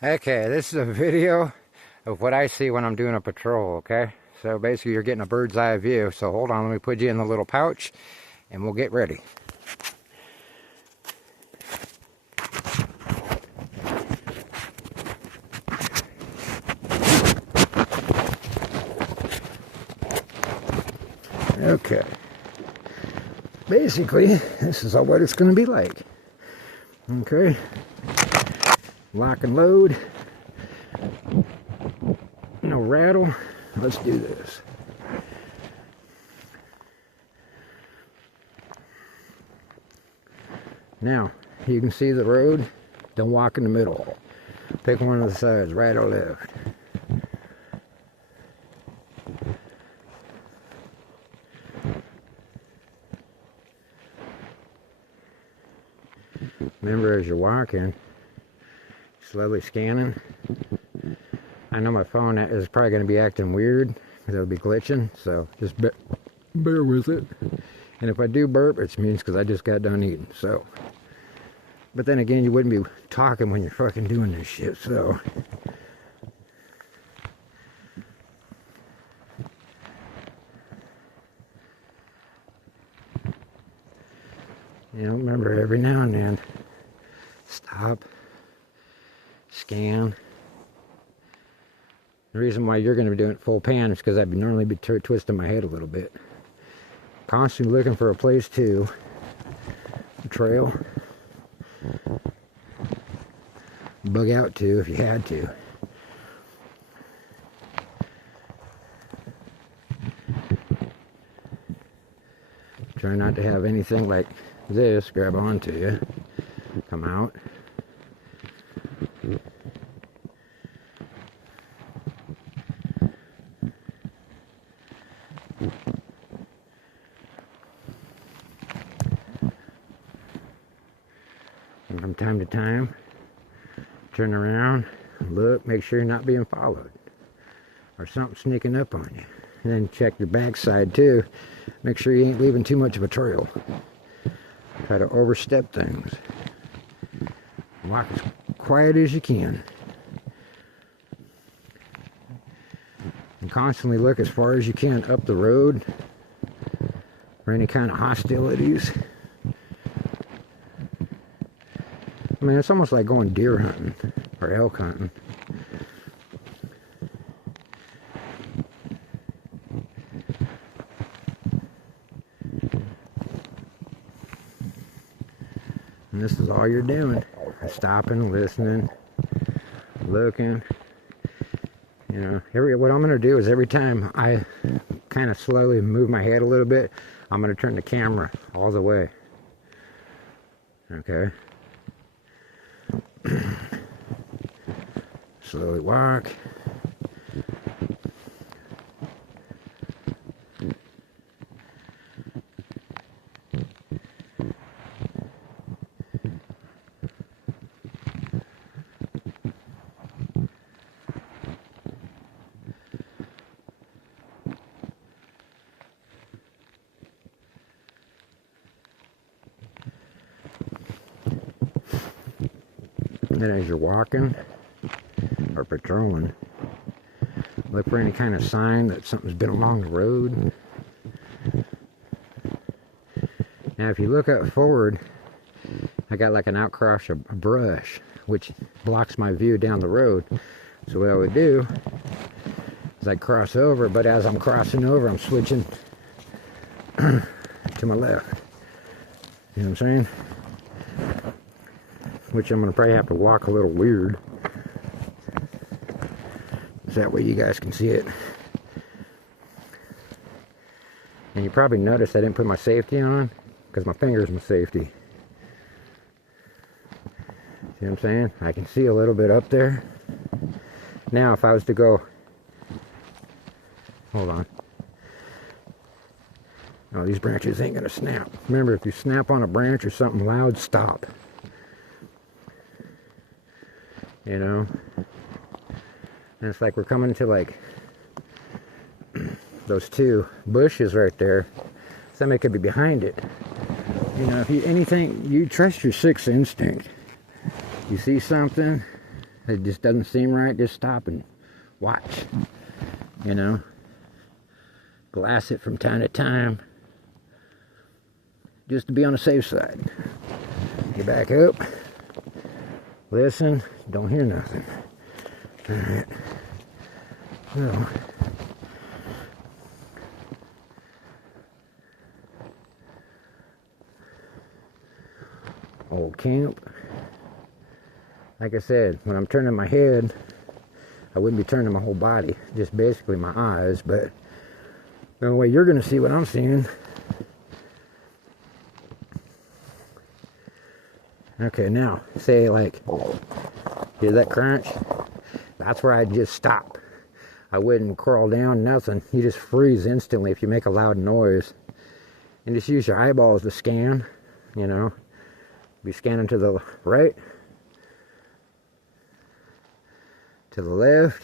Okay, this is a video of what I see when I'm doing a patrol, okay? So basically you're getting a bird's eye view. So hold on, let me put you in the little pouch and we'll get ready. Okay. Basically, this is what it's going to be like. Okay. Lock and load. No rattle. Let's do this. Now, you can see the road. Don't walk in the middle. Pick one of the sides, right or left. Remember, as you're walking, slowly scanning. I know my phone is probably going to be acting weird because it'll be glitching, so just bear with it. And if I do burp, it means because I just got done eating. So, but then again, you wouldn't be talking when you're fucking doing this shit. So, you know, remember every now and then, stop, scan. The reason why you're going to be doing it full pan is because I'd normally be twisting my head a little bit. Constantly looking for a place to trail, bug out to if you had to. Try not to have anything like this grab onto you, come out. And from time to time, turn around, look, make sure you're not being followed or something sneaking up on you. And then check your backside too. Make sure you ain't leaving too much of a trail. Try to overstep things. Walk as quiet as you can. And constantly look as far as you can up the road for any kind of hostilities. I mean, it's almost like going deer hunting or elk hunting. And this is all you're doing. Stopping, listening, looking. You know, what I'm going to do is every time I kind of slowly move my head a little bit, I'm going to turn the camera all the way. Okay. Slowly walk. And then as you're walking or patrolling, look for any kind of sign that something's been along the road. Now if you look up forward, I got like an outcross of brush which blocks my view down the road. So what I would do is I'd cross over, but as I'm crossing over, I'm switching to my left. You know what I'm saying? Which I'm going to probably have to walk a little weird. So that way you guys can see it. And you probably noticed I didn't put my safety on, because my finger's my safety. See what I'm saying? I can see a little bit up there. Now if I was to go, hold on. No, these branches ain't gonna snap. Remember, if you snap on a branch or something loud, stop. You know? And it's like we're coming to like those two bushes right there. Somebody could be behind it. You know, if you anything, you trust your sixth instinct. You see something, it just doesn't seem right, just stop and watch, you know. Glass it from time to time, just to be on the safe side. Get back up, listen, don't hear nothing. All right. So, old camp. Like I said, when I'm turning my head, I wouldn't be turning my whole body, just basically my eyes, but the only way you're going to see what I'm seeing. Okay, now, say like, hear that crunch? That's where I'd just stop. I wouldn't crawl down, nothing. You just freeze instantly if you make a loud noise. And just use your eyeballs to scan, you know. Be scanning to the right, to the left,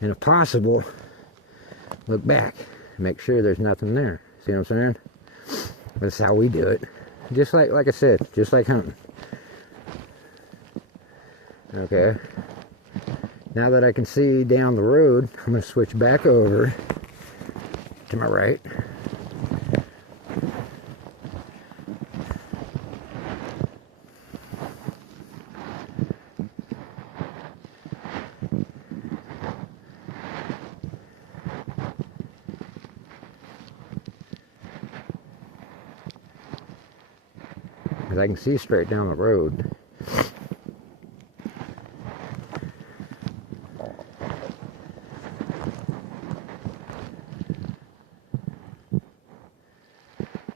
and if possible, look back. Make sure there's nothing there. See what I'm saying? That's how we do it. Just like I said, just like hunting. Okay. Now that I can see down the road, I'm going to switch back over to my right. Because I can see straight down the road.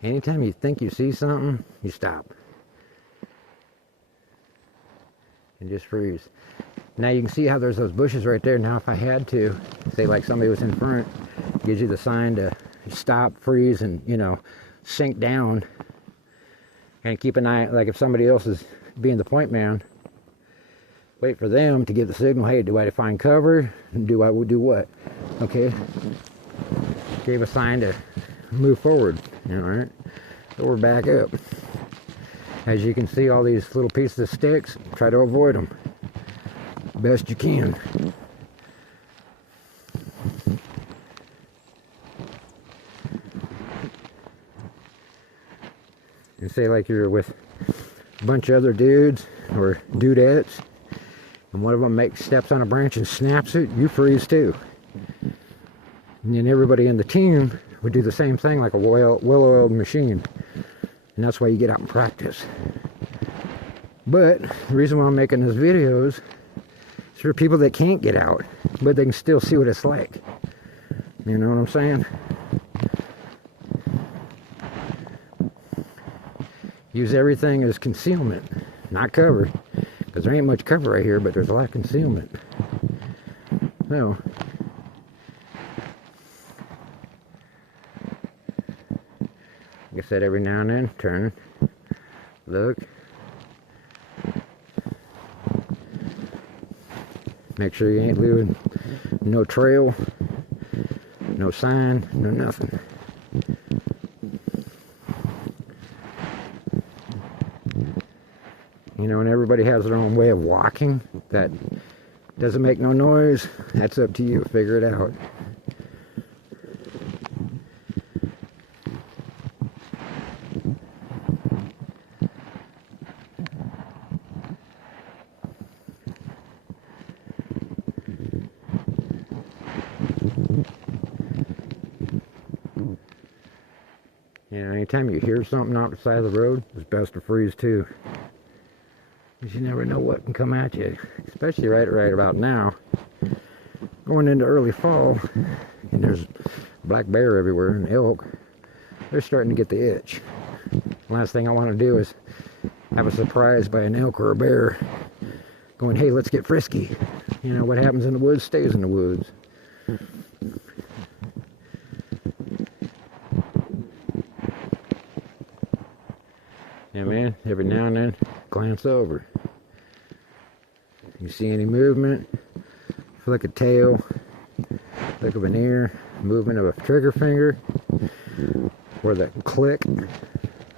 Anytime you think you see something, you stop. And just freeze. Now you can see how there's those bushes right there. Now if I had to, say like somebody was in front, gives you the sign to stop, freeze, and, you know, sink down. And keep an eye, like if somebody else is being the point man, wait for them to give the signal, hey, do I find cover? Do I do what? Okay. Gave a sign to move forward. All right. So we're back up. As you can see, all these little pieces of sticks, try to avoid them best you can. And say like you're with a bunch of other dudes or dudettes, and one of them steps on a branch and snaps it, you freeze too. And then everybody in the team would do the same thing, like a well-oiled machine. And that's why you get out and practice. But the reason why I'm making these videos is for people that can't get out, but they can still see what it's like. You know what I'm saying? Use everything as concealment, not cover, because there ain't much cover right here, but there's a lot of concealment. So, like I said, every now and then, turn, look, make sure you ain't leaving no trail, no sign, no nothing. You know, and everybody has their own way of walking that doesn't make no noise. That's up to you. Figure it out. You know, anytime you hear something off the side of the road, it's best to freeze too. Because you never know what can come at you, especially right about now. Going into early fall, and there's black bear everywhere and elk. They're starting to get the itch. Last thing I want to do is have a surprise by an elk or a bear going, hey, let's get frisky. You know, what happens in the woods stays in the woods. Yeah, man, every now and then, glance over. You see any movement, flick a tail, flick of an ear, movement of a trigger finger, or the click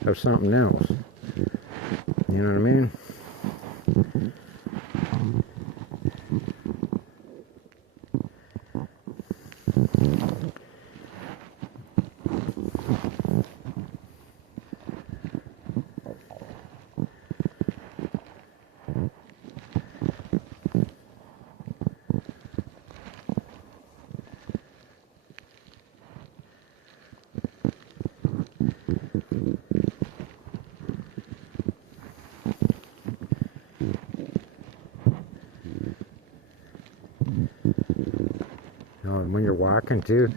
of something else. You know what I mean? when you're walking too,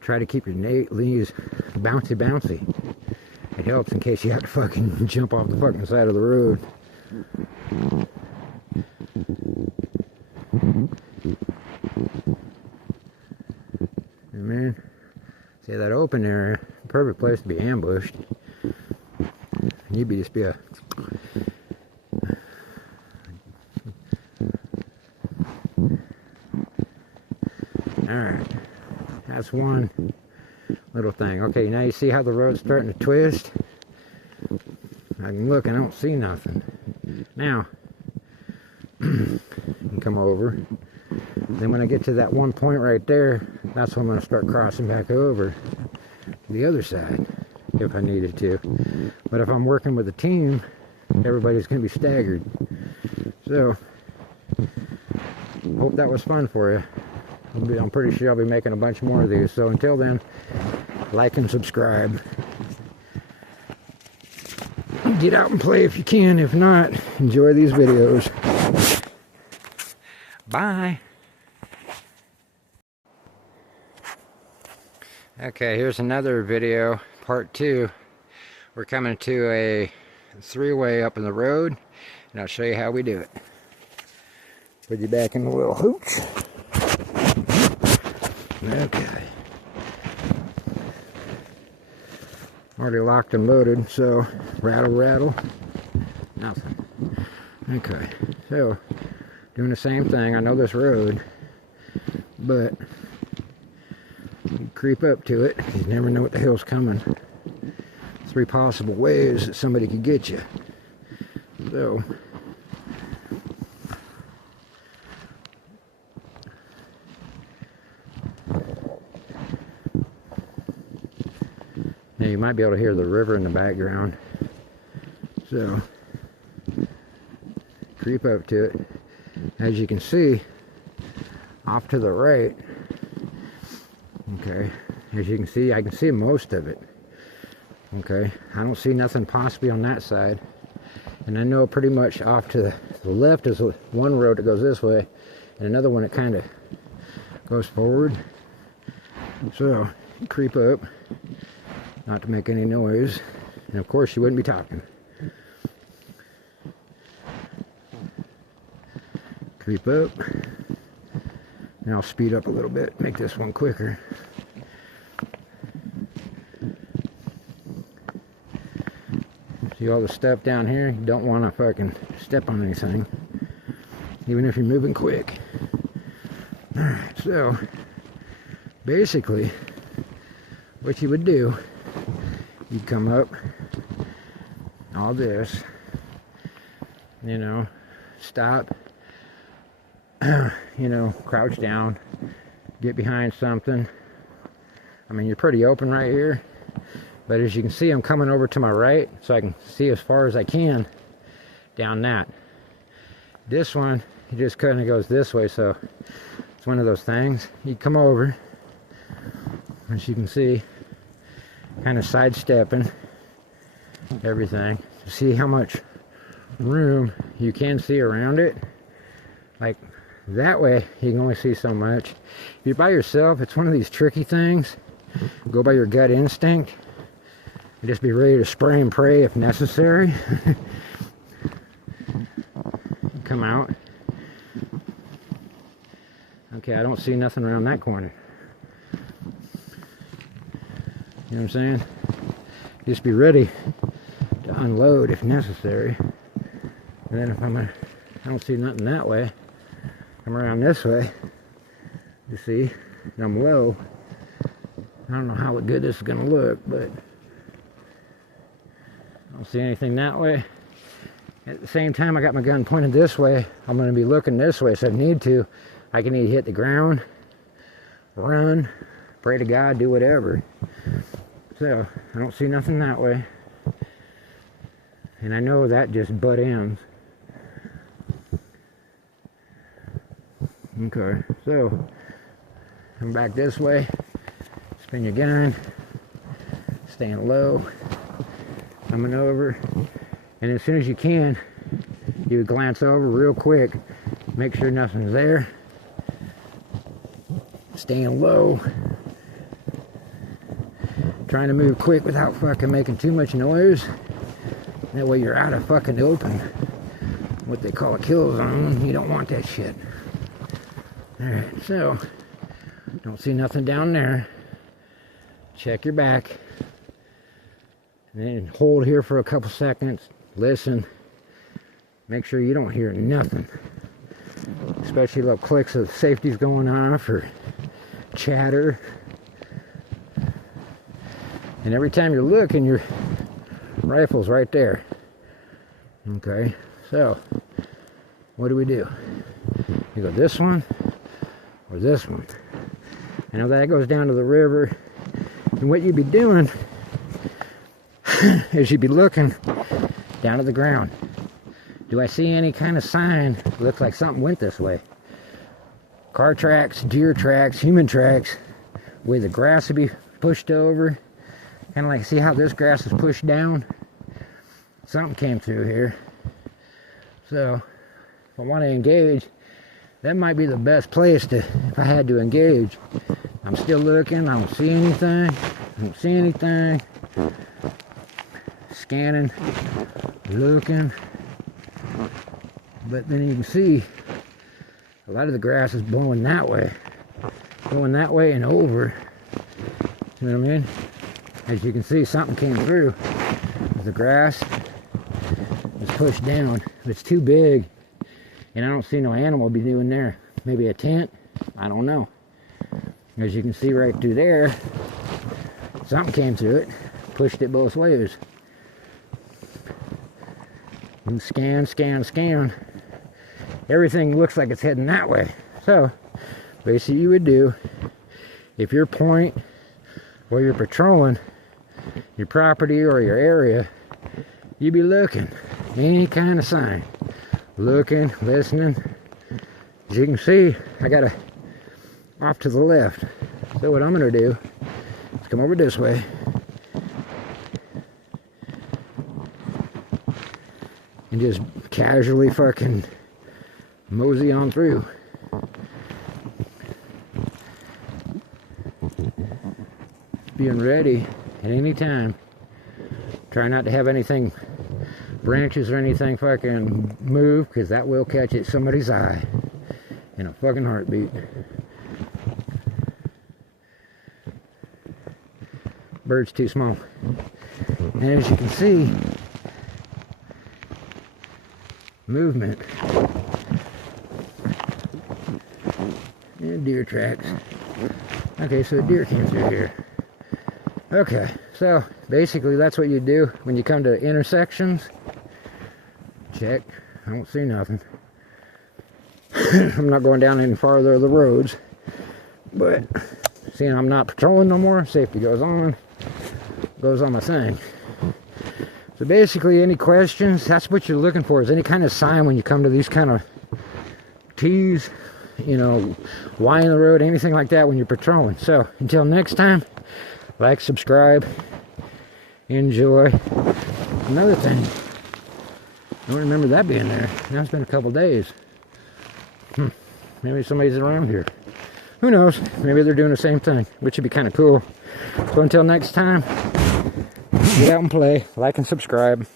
try to keep your knees bouncy. It helps in case you have to fucking jump off the fucking side of the road. And man, see that open area, perfect place to be ambushed. You'd be just be a alright. That's one little thing. Okay, now you see how the road's starting to twist? I can look and I don't see nothing. Now, you come over. Then when I get to that one point right there, that's when I'm going to start crossing back over to the other side, if I needed to. But if I'm working with a team, everybody's going to be staggered. So, hope that was fun for you. I'm pretty sure I'll be making a bunch more of these. So until then, like and subscribe. Get out and play if you can. If not, enjoy these videos. Bye. Okay, here's another video, part 2. We're coming to a 3-way up in the road, and I'll show you how we do it. Put you back in the little hooch. Okay. Already locked and loaded, so rattle, nothing. Okay, so doing the same thing. I know this road, but you creep up to it. You never know what the hell's coming. 3 possible ways that somebody could get you. So now you might be able to hear the river in the background. So creep up to it. As you can see, off to the right, okay, as you can see, I can see most of it. Okay, I don't see nothing possibly on that side. And I know pretty much off to the left is one road that goes this way, and another one that kind of goes forward. So, creep up, not to make any noise, and of course you wouldn't be talking. Creep up, and I'll speed up a little bit, make this one quicker. See all the stuff down here? You don't want to fucking step on anything, even if you're moving quick. Alright, so basically what you would do, you'd come up all this, you know, stop, you know, crouch down, get behind something. I mean, you're pretty open right here, but as you can see, I'm coming over to my right, so I can see as far as I can down that. This one, it just kind of goes this way, so it's one of those things. You come over, as you can see, kind of sidestepping everything. See how much room you can see around it. Like that way, you can only see so much. If you're by yourself, it's one of these tricky things. Go by your gut instinct. Just be ready to spray and pray if necessary. Come out. Okay, I don't see nothing around that corner. You know what I'm saying? Just be ready to unload if necessary. And then if I don't see nothing that way, come around this way. You see, and I'm low. I don't know how good this is going to look, but I don't see anything that way. At the same time, I got my gun pointed this way. I'm going to be looking this way, so if I need to, I can either hit the ground, run, pray to God, do whatever. So, I don't see nothing that way. And I know that just butt ends. Okay, so, come back this way, spin your gun, staying low, coming over, and as soon as you can, you would glance over real quick, make sure nothing's there, Staying low. Trying to move quick without fucking making too much noise. That way you're out of fucking open. What they call a kill zone. You don't want that shit. Alright, so don't see nothing down there. Check your back. And then hold here for a couple seconds. Listen. Make sure you don't hear nothing. Especially little clicks of safety's going off or chatter. And every time you're looking, your rifle's right there. Okay, so what do? You go this one or this one. I know that goes down to the river. And what you'd be doing is you'd be looking down to the ground. Do I see any kind of sign? Looks like something went this way. Car tracks, deer tracks, human tracks. Way the grass would be pushed over. Kind of like, see how this grass is pushed down? Something came through here. So, if I want to engage, that might be the best place to, if I had to engage. I'm still looking, I don't see anything. I don't see anything. Scanning, looking. But then you can see, a lot of the grass is blowing that way. Going that way and over. You know what I mean? As you can see, something came through. The grass is pushed down. It's too big, and I don't see no animal be doing there. Maybe a tent? I don't know. As you can see right through there, something came through it, pushed it both ways. And scan, scan, scan. Everything looks like it's heading that way. So, basically you would do, if your point where you're patrolling your property or your area, you'd be looking, any kind of sign. Looking, listening. As you can see, I got a off to the left. So what I'm gonna do is come over this way. And just casually fucking mosey on through. Being ready at any time. Try not to have anything, branches or anything fucking move, because that will catch it somebody's eye in a fucking heartbeat. Bird's too small. And as you can see, movement. And deer tracks. Okay, so a deer came through here. Okay, so basically that's what you do when you come to intersections. Check. I don't see nothing. I'm not going down any farther of the roads. But seeing I'm not patrolling no more, safety goes on my thing. So basically, any questions, that's what you're looking for, is any kind of sign when you come to these kind of T's, you know, Y in the road, anything like that when you're patrolling. So until next time, like, subscribe, enjoy. Another thing, I don't remember that being there. Now it's been a couple days. Maybe somebody's around here. Who knows? Maybe they're doing the same thing, which would be kind of cool. So until next time, get out and play, like and subscribe.